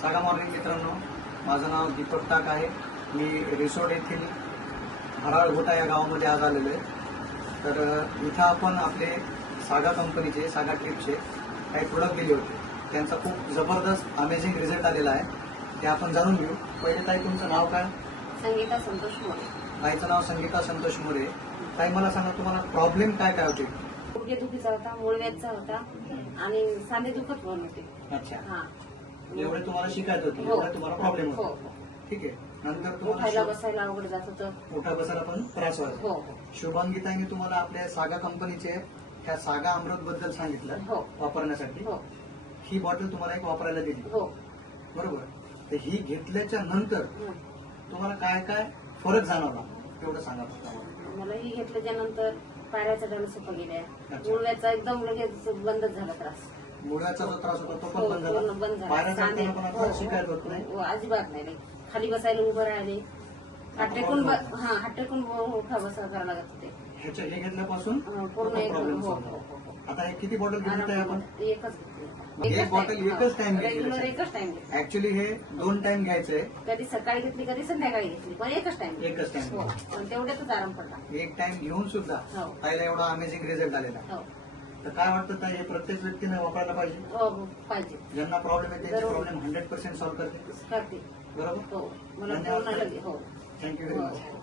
सागा मॉर्निंग मित्रांनो, माझं नाव दीपक टाक आहे. मी रिसोड येथील हराळघोटा या गावामध्ये आज आलेलो आहे. तर इथं आपण आपले सागा कंपनीचे, सागा ट्रिपचे काही प्रोडक्ट दिले होते. त्यांचा खूप जबरदस्त अमेझिंग रिझल्ट आलेला आहे. ते आपण जाणून घेऊ. पहिले ताई, तुमचं नाव काय? संगीता संतोष मोरे. ताईचं नाव संगीता संतोष मोरे. ताई, मला सांगा, तुम्हाला प्रॉब्लेम काय काय होते? गुडघेदुखीचा होता, मूळव्याधचा होता आणि सांधे दुखत पण होते. अच्छा, हा, एवढे तुम्हाला शिकायत होते, हो. एवढे तुम्हाला प्रॉब्लेम हो होते. हो. ठीक आहे. नंतर उठायला तुम्हाला बसायला अवघड जात होतं. उठा बसायला पण त्रास हो व्हायचा. हो शुभांगीताईने तुम्हाला आपल्या सागा कंपनीचे ह्या सागा अमृत बद्दल सांगितलं हो वापरण्यासाठी. हो ही बॉटल तुम्हाला एक वापरायला दिली, हो. बरोबर? तर ही घेतल्याच्या नंतर हं. तुम्हाला काय काय फरक जाणवला तेवढं सांगा फक्त. मला ही घेतल्याच्या नंतर पायऱ्या चढायला सोपं गेल्या. अच्छा. मूळव्याधचा एकदम लगेच बंदच झाला त्रास. मुळव्याचा जो त्रास होता तो हो, पण बंद पूर्ण झाला. बंद झाला. पायऱ्या सांधे चढताना पण हो, आता शिकायत होत नाही. हो, अजिबात नाही. खाली बसायला उभं राहिले, हात टेकून हात टेकून उठा बसा करावं लागत होते. ह्याच्या हे घेतल्यापासून पूर्ण एक प्रॉब्लेम हो सॉल्व्ह हो झाला. हो. आता हे किती बॉटल घेतली आहे आपण? एकच एक बॉटल एकच टाइम रेग्युलर घेतली. एकच टाइम घेतली. ऍक्च्युली हे 2 टाइम घ्यायचंय. कधी सकाळी घेतली कधी संध्याकाळी घेतली, पण एकच टाइम. एकच टाइम. हो, पण तेवढ्यातच आराम पडला. एक टाइम घेऊन सुद्धा हो ताईला एवढा अमेझिंग रिझल्ट आलेला. हो तर काय वाटतं ताई, हे प्रत्येक व्यक्तीने वापरायला पाहिजे? हो पाहिजे. ज्यांना प्रॉब्लेम आहे त्यांचे जरूर. प्रॉब्लेम 100% सॉल्व्ह करते, करते. बरोबर? हो, मला धन्यवाद. पूर्ण लगे. हो थँक्यू व्हेरी हो मच.